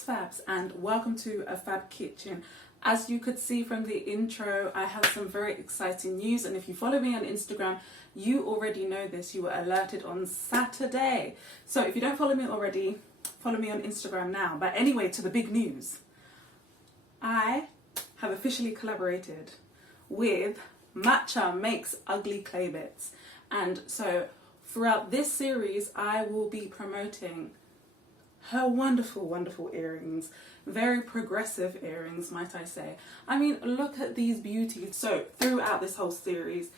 it's Fabs and welcome to a Fab Kitchen. As you could see from the intro, I have some very exciting news, and if you follow me on Instagram, you already know this. You were alerted on Saturday. So if you don't follow me already, follow me on Instagram now. But anyway, to the big news. I have officially collaborated with Matcha Makes Ugly Clay Bits. And so throughout this series, I will be promoting her wonderful, wonderful earrings. Very progressive earrings, might I say. I mean, look at these beauties. So throughout this whole series,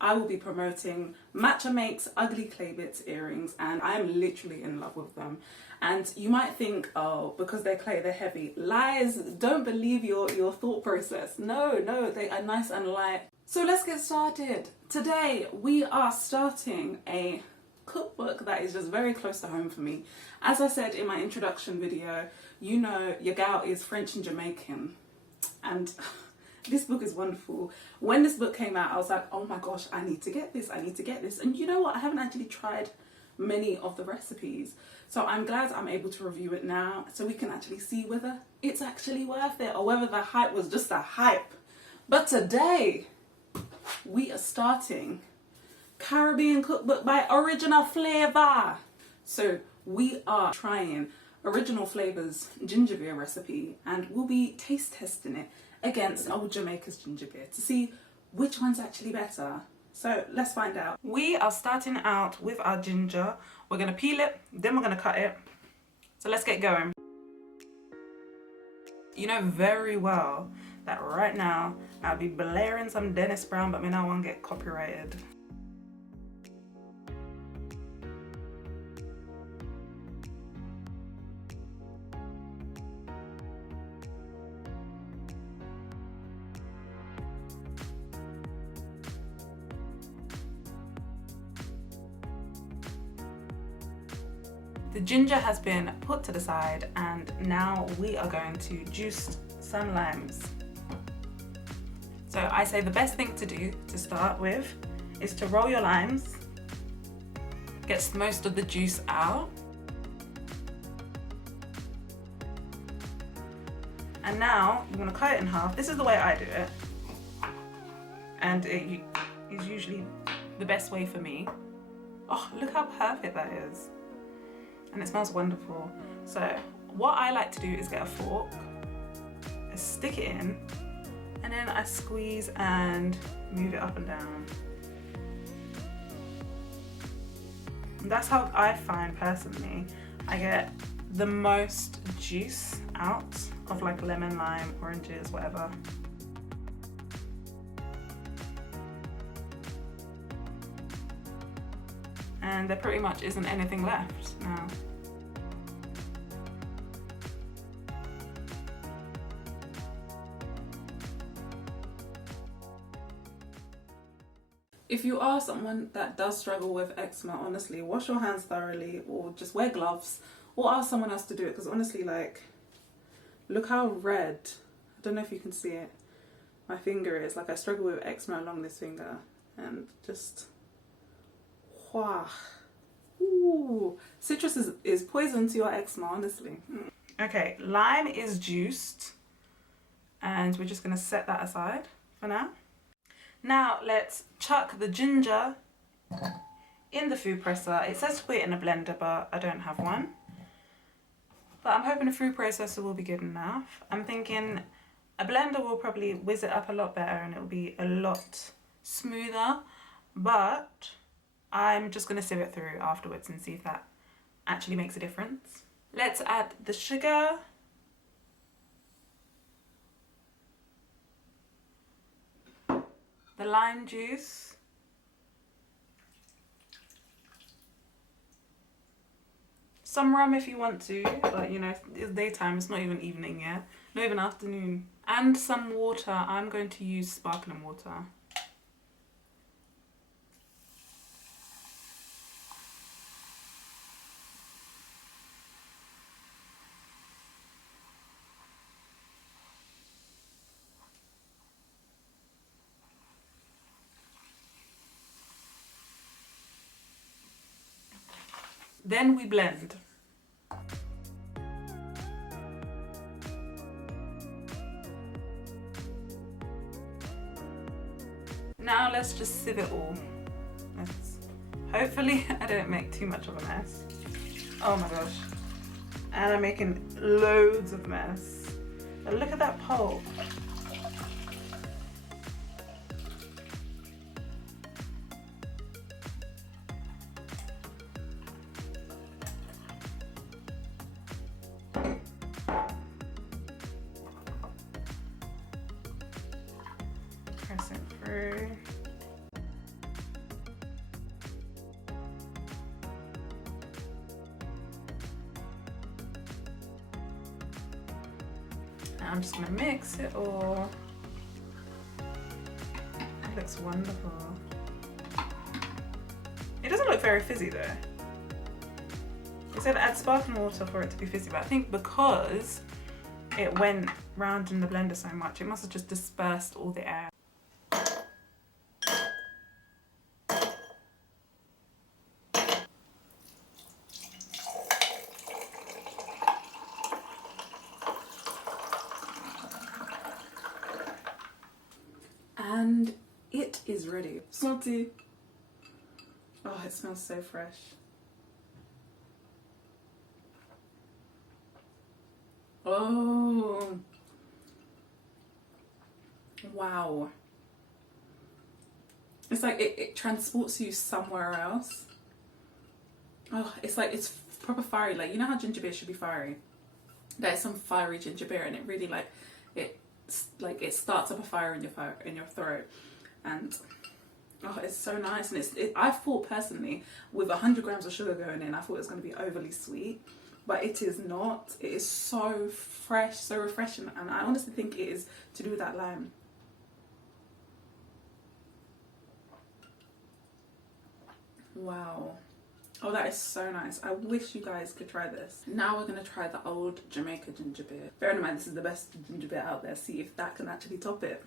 I will be promoting Matcha Makes Ugly Clay Bits earrings, and I am literally in love with them. And you might think, oh, because they're clay, they're heavy. Lies, don't believe your thought process. No, they are nice and light. So let's get started. Today, we are starting a cookbook that is just very close to home for me. As I said in my introduction video, you know your gal is French and Jamaican, and this book is wonderful. When this book came out, I was like, oh my gosh, I need to get this. And you know what, I haven't actually tried many of the recipes, so I'm glad I'm able to review it now so we can actually see whether it's actually worth it or whether the hype was just a hype. But today we are starting Caribbean Cookbook by Original Flava. So we are trying Original Flava's ginger beer recipe, and we'll be taste testing it against old Jamaica's ginger beer to see which one's actually better. So let's find out. We are starting out with our ginger. We're going to peel it, then we're going to cut it. So let's get going. You know very well that right now I'll be blaring some Dennis Brown, but me now won't get copyrighted. The ginger has been put to the side, and now we are going to juice some limes. So I say the best thing to do to start with is to roll your limes, gets most of the juice out. And now you want to cut it in half. This is the way I do it, and it is usually the best way for me. Oh, look how perfect that is. And it smells wonderful. So what I like to do is get a fork, I stick it in, and then I squeeze and move it up and down. And that's how I find personally I get the most juice out of like lemon, lime, oranges, whatever. And there pretty much isn't anything left now. If you are someone that does struggle with eczema, honestly, wash your hands thoroughly or just wear gloves or ask someone else to do it, because honestly, like, look how red, I don't know if you can see it, my finger is. Like, I struggle with eczema along this finger, and just wow. Ooh. Citrus is poison to your eczema, honestly. Okay, lime is juiced, and we're just going to set that aside for now. Now let's chuck the ginger in the food presser. It says to put it in a blender, but I don't have one. But I'm hoping a food processor will be good enough. I'm thinking a blender will probably whiz it up a lot better and it will be a lot smoother, but I'm just going to sieve it through afterwards and see if that actually makes a difference. Let's add the sugar. The lime juice. Some rum if you want to, but you know, it's daytime, it's not even evening yet, not even afternoon. And some water. I'm going to use sparkling water. Then we blend. Now let's just sieve it all. Hopefully I don't make too much of a mess. Oh my gosh. And I'm making loads of mess. But look at that pulp. Press it through. I'm just gonna mix it all. It looks wonderful. It doesn't look very fizzy though. It said add sparkling water for it to be fizzy, but I think because it went round in the blender so much, it must have just dispersed all the air. And it is ready. Salty. Oh, it smells so fresh. Oh. Wow. It's like it transports you somewhere else. Oh, it's like it's proper fiery. Like, you know how ginger beer should be fiery? There's some fiery ginger beer, and it really it starts up a fire in your throat, and oh, it's so nice. And I thought personally, with 100 grams of sugar going in, I thought it was going to be overly sweet, but it is not. It is so fresh, so refreshing, and I honestly think it is to do with that lime. Wow. Oh, that is so nice. I wish you guys could try this. Now we're going to try the old Jamaican ginger beer. Bear in mind, this is the best ginger beer out there. See if that can actually top it.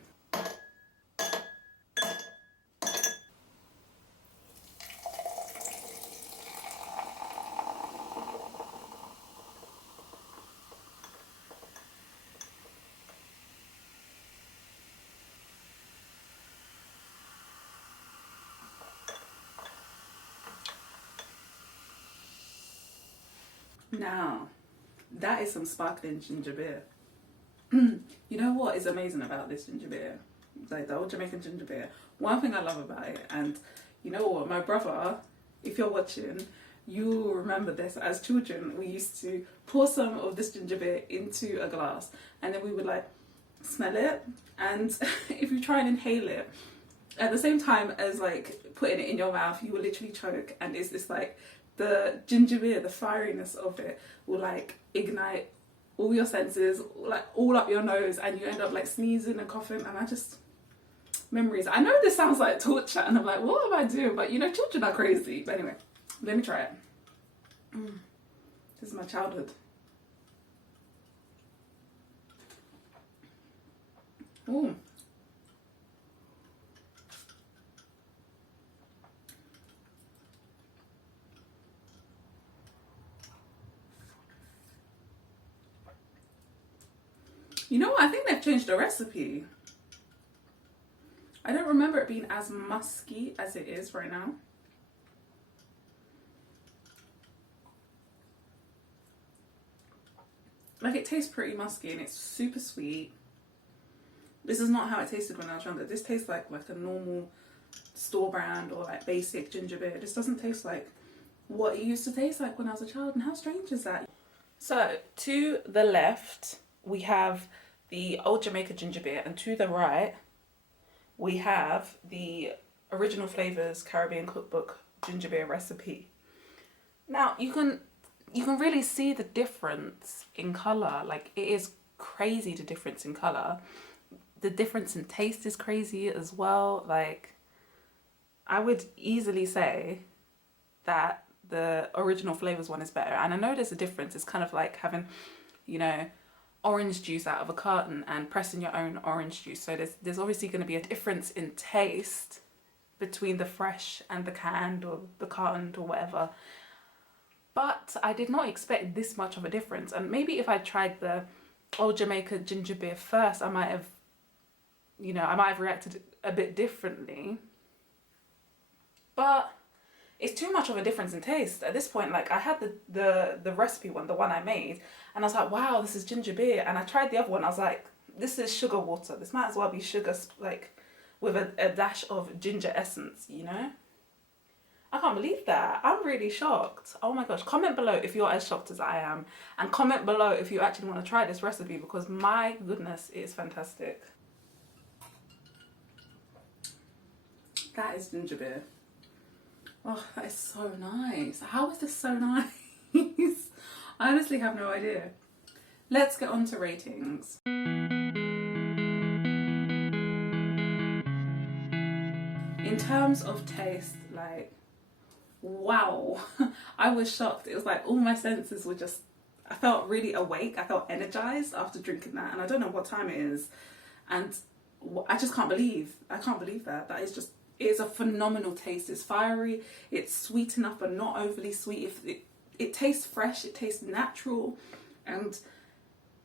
Now, that is some sparkling ginger beer. You know what is amazing about this ginger beer? Like the old Jamaican ginger beer. One thing I love about it, and you know what, my brother, if you're watching, you'll remember this. As children, we used to pour some of this ginger beer into a glass, and then we would like smell it, and if you try and inhale it, at the same time as like putting it in your mouth, you will literally choke, and it's this like, the ginger beer, the fieriness of it will like ignite all your senses, like all up your nose, and you end up like sneezing and coughing, and memories. I know this sounds like torture, and I'm like, what am I doing? But you know, children are crazy. But anyway, let me try it. This is my childhood. Ooh. You know what? I think they've changed the recipe. I don't remember it being as musky as it is right now. Like, it tastes pretty musky and it's super sweet. This is not how it tasted when I was younger. This tastes like a normal store brand or like basic ginger beer. This doesn't taste like what it used to taste like when I was a child. And how strange is that? So to the left, we have the old Jamaica ginger beer, and to the right, we have the Original Flavors Caribbean Cookbook ginger beer recipe. Now you can really see the difference in colour. Like, it is crazy, the difference in colour. The difference in taste is crazy as well. Like, I would easily say that the Original Flavors one is better. And I know there's a difference. It's kind of like having, you know, orange juice out of a carton and pressing your own orange juice. So there's obviously going to be a difference in taste between the fresh and the canned or the cartoned or whatever. But I did not expect this much of a difference. And maybe if I tried the old Jamaica ginger beer first, I might have you know, I might have reacted a bit differently. But it's too much of a difference in taste. At this point, like, I had the recipe one, the one I made, and I was like, wow, this is ginger beer. And I tried the other one, I was like, this is sugar water. This might as well be sugar, like, with a dash of ginger essence, you know? I can't believe that. I'm really shocked. Oh my gosh. Comment below if you're as shocked as I am. And comment below if you actually want to try this recipe, because my goodness, it is fantastic. That is ginger beer. Oh, that is so nice. How is this so nice? I honestly have no idea. Let's get on to ratings. In terms of taste, like, wow. I was shocked. It was like all my senses were just, I felt really awake. I felt energized after drinking that. And I don't know what time it is. And I just can't believe that. That is just, it is a phenomenal taste. It's fiery, it's sweet enough but not overly sweet. It tastes fresh, it tastes natural, and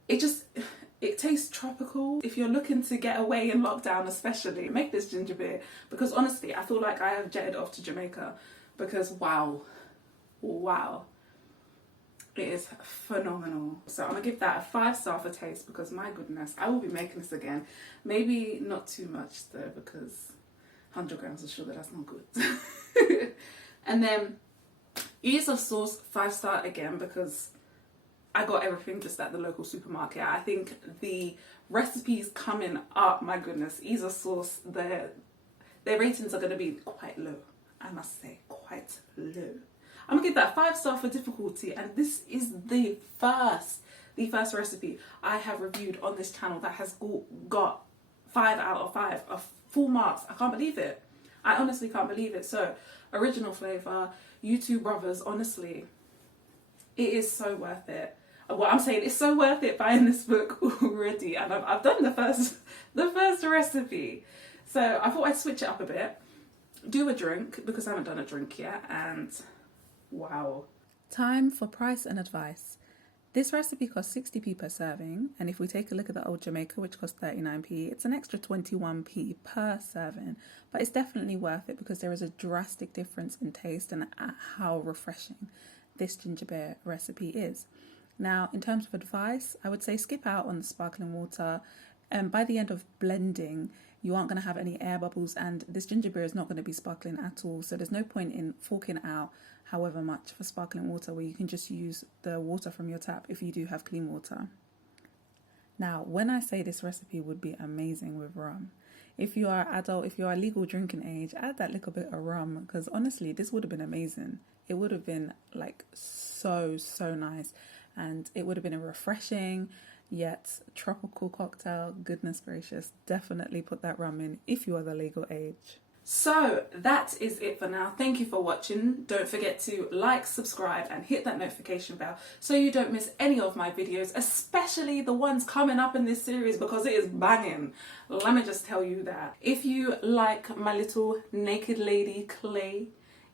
it tastes tropical. If you're looking to get away in lockdown especially, make this ginger beer, because honestly I feel like I have jetted off to Jamaica, because wow, it is phenomenal. So I'm gonna give that a 5-star for taste, because my goodness, I will be making this again. Maybe not too much though, because 100 grams of sugar, that's not good. And then ease of source, 5-star again, because I got everything just at the local supermarket. I think the recipes coming up, my goodness, ease of source, their ratings are going to be quite low. I must say, quite low. I'm gonna give that 5-star for difficulty, and this is the first recipe I have reviewed on this channel that has got 5 out of 5 of full marks. I can't believe it. I honestly can't believe it. So, original flavour, you two brothers, honestly, it is so worth it. Well, I'm saying it's so worth it buying this book already, and I've done the first recipe. So I thought I'd switch it up a bit, do a drink, because I haven't done a drink yet, and wow. Time for price and advice. This recipe costs 60p per serving, and if we take a look at the old Jamaica, which costs 39p, it's an extra 21p per serving, but it's definitely worth it because there is a drastic difference in taste and how refreshing this ginger beer recipe is. Now, in terms of advice, I would say skip out on the sparkling water, and by the end of blending, you aren't going to have any air bubbles, and this ginger beer is not going to be sparkling at all, so there's no point in forking out however much for sparkling water, where you can just use the water from your tap if you do have clean water. Now, when I say this recipe would be amazing with rum, if you are adult, if you are legal drinking age, add that little bit of rum, because honestly, this would have been amazing. It would have been like so nice, and it would have been a refreshing yet tropical cocktail. Goodness gracious, definitely put that rum in if you are the legal age. So that is it for now. Thank you for watching. Don't forget to like, subscribe and hit that notification bell so you don't miss any of my videos, especially the ones coming up in this series, because it is banging. Let me just tell you that. If you like my little naked lady clay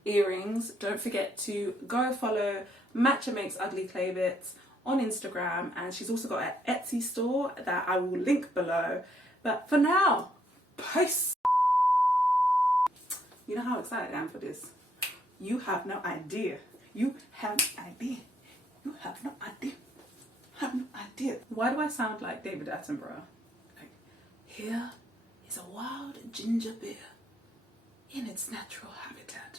earrings, don't forget to go follow Matcha Makes Ugly Clay Bits on Instagram, and she's also got an Etsy store that I will link below. But for now, peace. You know how excited I am for this. You have no idea. You have no idea. You have no idea. Have no idea. Why do I sound like David Attenborough? Like, here is a wild ginger beer in its natural habitat.